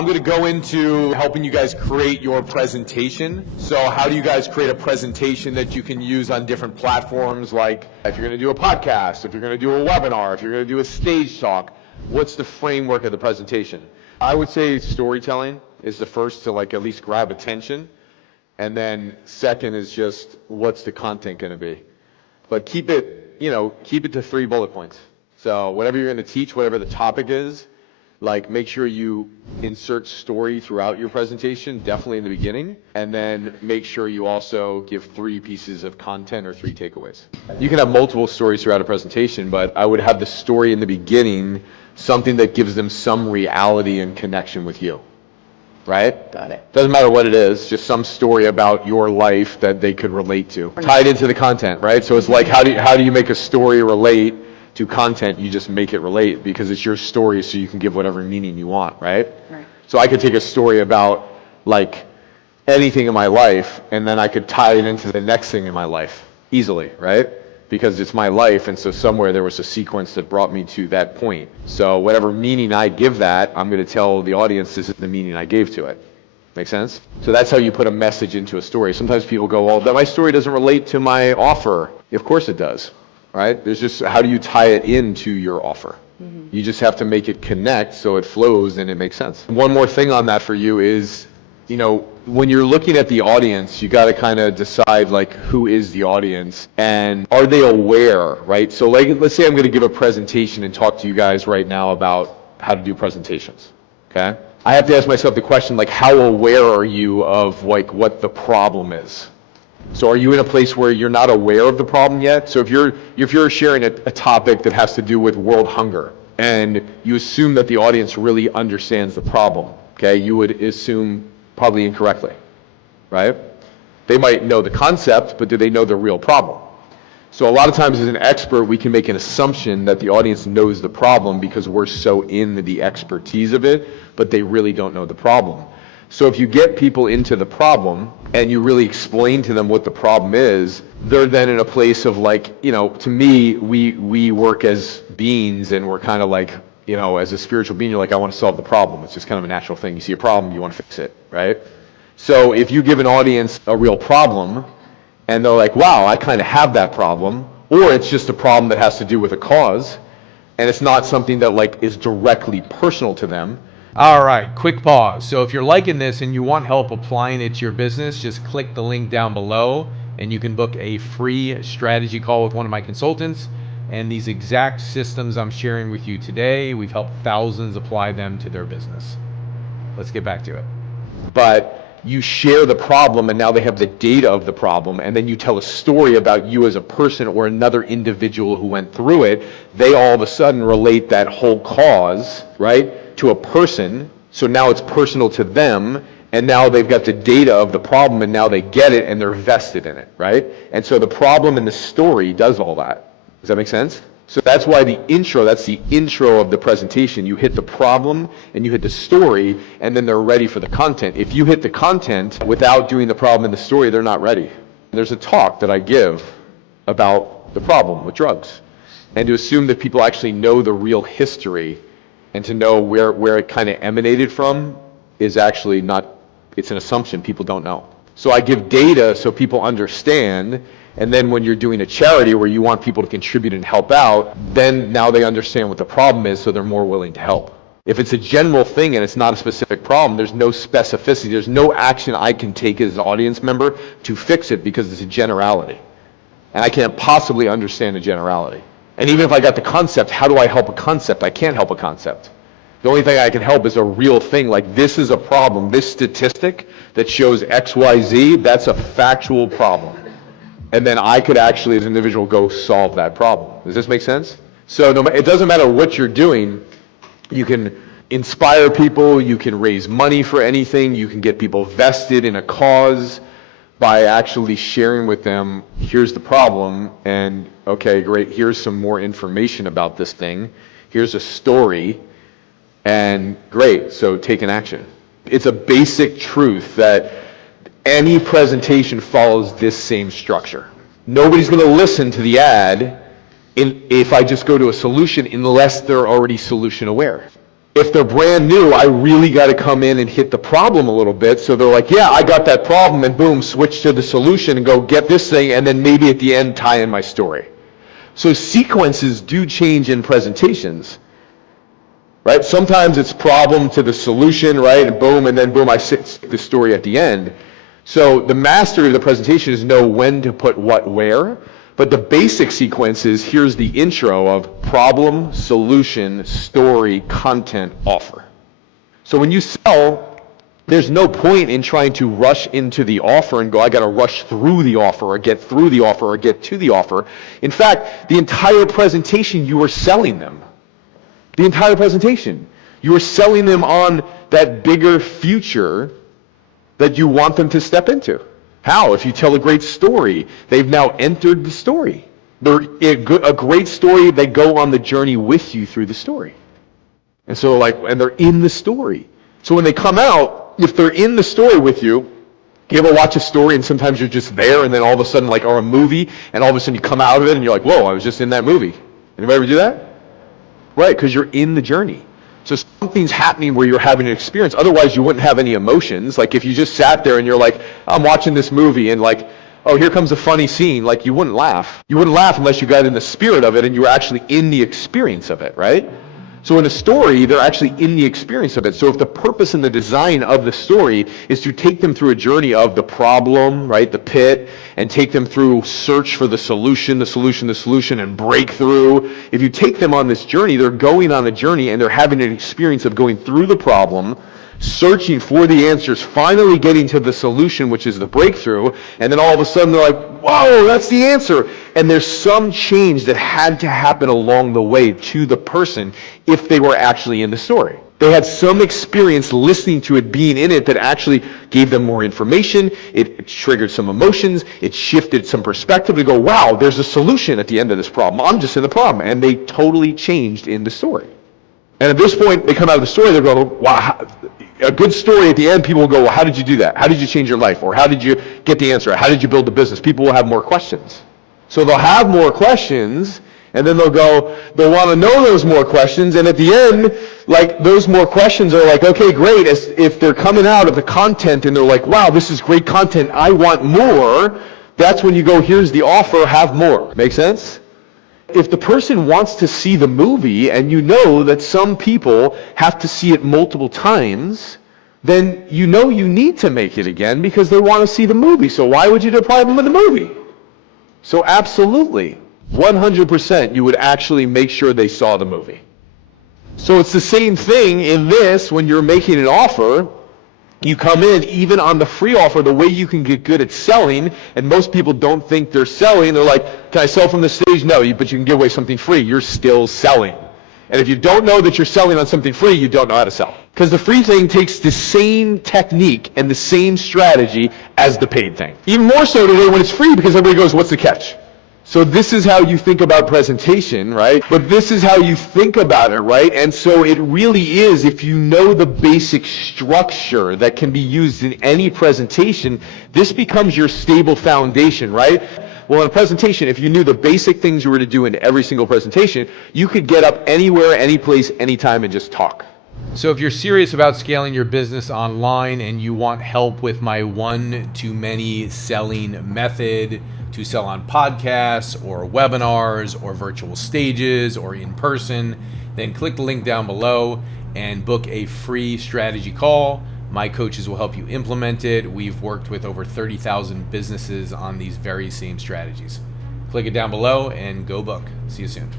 I'm going to go into helping you guys create your presentation. So how do you guys create a presentation that you can use on different platforms, like if you're going to do a podcast, if you're going to do a webinar, if you're going to do a stage talk, what's the framework of the presentation? I would say storytelling is the first to like at least grab attention. And then second is just what's the content going to be. But keep it to 3 bullet points. So whatever you're going to teach, whatever the topic is, like make sure you insert story throughout your presentation, definitely in the beginning, and then make sure you also give 3 pieces of content or 3 takeaways. You can have multiple stories throughout a presentation, but I would have the story in the beginning, something that gives them some reality and connection with you, right? Got it. Doesn't matter what it is, just some story about your life that they could relate to. Tied into the content, right? So it's like, how do you make a story relate to content? You just make it relate because it's your story, so you can give whatever meaning you want, right? Right. So I could take a story about like anything in my life, and then I could tie it into the next thing in my life easily, right? Because it's my life, and so somewhere there was a sequence that brought me to that point. So whatever meaning I give that, I'm going to tell the audience this is the meaning I gave to it. Make sense? So that's how you put a message into a story. Sometimes people go, well, my story doesn't relate to my offer. Of course it does. Right? There's just, how do you tie it into your offer? Mm-hmm. You just have to make it connect so it flows and it makes sense. One more thing on that for you is, when you're looking at the audience, you got to kind of decide like who is the audience and are they aware, right? So like, let's say I'm going to give a presentation and talk to you guys right now about how to do presentations, okay? I have to ask myself the question, like, how aware are you of like what the problem is? So are you in a place where you're not aware of the problem yet? So if you're sharing a topic that has to do with world hunger and you assume that the audience really understands the problem, okay, you would assume probably incorrectly, right? They might know the concept, but do they know the real problem? So a lot of times as an expert, we can make an assumption that the audience knows the problem because we're so in the expertise of it, but they really don't know the problem. So if you get people into the problem and you really explain to them what the problem is, they're then in a place of like, to me, we work as beings and we're kind of like, as a spiritual being, you're like, I want to solve the problem. It's just kind of a natural thing. You see a problem, you want to fix it, right? So if you give an audience a real problem and they're like, wow, I kind of have that problem, or it's just a problem that has to do with a cause and it's not something that like is directly personal to them. All right, quick pause. So if you're liking this and you want help applying it to your business, just click the link down below and you can book a free strategy call with one of my consultants. And these exact systems I'm sharing with you today, we've helped thousands apply them to their business. Let's get back to it. But you share the problem and now they have the data of the problem, and then you tell a story about you as a person or another individual who went through it. They all of a sudden relate that whole cause, right, to a person. So now it's personal to them, and now they've got the data of the problem and now they get it and they're vested in it, right? And so the problem in the story does all that. Does that make sense? So that's why that's the intro of the presentation. You hit the problem and you hit the story, and then they're ready for the content. If you hit the content without doing the problem and the story, they're not ready. There's a talk that I give about the problem with drugs, and to assume that people actually know the real history and to know where it kind of emanated from is actually not, it's an assumption. People don't know. So I give data so people understand. And then when you're doing a charity where you want people to contribute and help out, then now they understand what the problem is, so they're more willing to help. If it's a general thing and it's not a specific problem, there's no specificity. There's no action I can take as an audience member to fix it because it's a generality. And I can't possibly understand a generality. And even if I got the concept, how do I help a concept? I can't help a concept. The only thing I can help is a real thing, like this is a problem. This statistic that shows X, Y, Z, that's a factual problem. And then I could actually, as an individual, go solve that problem. Does this make sense? So it doesn't matter what you're doing. You can inspire people. You can raise money for anything. You can get people vested in a cause by actually sharing with them, here's the problem, and okay, great, here's some more information about this thing. Here's a story, and great, so take an action. It's a basic truth that any presentation follows this same structure. Nobody's going to listen to the ad if I just go to a solution unless they're already solution aware. If they're brand new, I really got to come in and hit the problem a little bit. So they're like, yeah, I got that problem, and boom, switch to the solution and go get this thing, and then maybe at the end tie in my story. So sequences do change in presentations, right? Sometimes it's problem to the solution, right? And then boom, I sit the story at the end. So the mastery of the presentation is know when to put what where. But the basic sequence is, here's the intro of problem, solution, story, content, offer. So when you sell, there's no point in trying to rush into the offer and go, I got to rush through the offer or get through the offer or get to the offer. In fact, the entire presentation, you are selling them. The entire presentation. You are selling them on that bigger future that you want them to step into. How? If you tell a great story, they've now entered the story. They're a great story, they go on the journey with you through the story. And so and they're in the story. So when they come out, if they're in the story with you, you ever watch a story and sometimes you're just there and then all of a sudden or a movie and all of a sudden you come out of it and you're like, whoa, I was just in that movie. Anybody ever do that? Right, because you're in the journey. So something's happening where you're having an experience. Otherwise, you wouldn't have any emotions. Like if you just sat there and you're like, I'm watching this movie and oh, here comes a funny scene, you wouldn't laugh. You wouldn't laugh unless you got in the spirit of it and you were actually in the experience of it, right? So in a story, they're actually in the experience of it. So if the purpose and the design of the story is to take them through a journey of the problem, right, the pit, and take them through search for the solution, and breakthrough. If you take them on this journey, they're going on a journey and they're having an experience of going through the problem, searching for the answers, finally getting to the solution, which is the breakthrough, and then all of a sudden they're like, whoa, that's the answer. And there's some change that had to happen along the way to the person if they were actually in the story. They had some experience listening to it, being in it, that actually gave them more information, it triggered some emotions, it shifted some perspective to go, wow, there's a solution at the end of this problem. I'm just in the problem. And they totally changed in the story. And at this point, they come out of the story, they're going, wow, a good story at the end, people will go, well, how did you do that? How did you change your life? Or how did you get the answer? How did you build the business? People will have more questions. So they'll have more questions, and then they'll want to know those more questions, and at the end, those more questions are okay, great. If they're coming out of the content and they're like, wow, this is great content, I want more, that's when you go, here's the offer, have more. Make sense? If the person wants to see the movie and you know that some people have to see it multiple times, then you know you need to make it again because they want to see the movie. So why would you deprive them of the movie? So absolutely, 100% you would actually make sure they saw the movie. So it's the same thing in this when you're making an offer. You come in, even on the free offer, the way you can get good at selling, and most people don't think they're selling, they're like, can I sell from the stage? No, but you can give away something free. You're still selling. And if you don't know that you're selling on something free, you don't know how to sell. Because the free thing takes the same technique and the same strategy as the paid thing. Even more so today when it's free, because everybody goes, what's the catch? So this is how you think about presentation, right? But this is how you think about it, right? And so it really is, if you know the basic structure that can be used in any presentation, this becomes your stable foundation, right? Well, in a presentation, if you knew the basic things you were to do in every single presentation, you could get up anywhere, any place, anytime, and just talk. So if you're serious about scaling your business online and you want help with my one-to-many selling method to sell on podcasts or webinars or virtual stages or in person, then click the link down below and book a free strategy call. My coaches will help you implement it. We've worked with over 30,000 businesses on these very same strategies. Click it down below and go book. See you soon.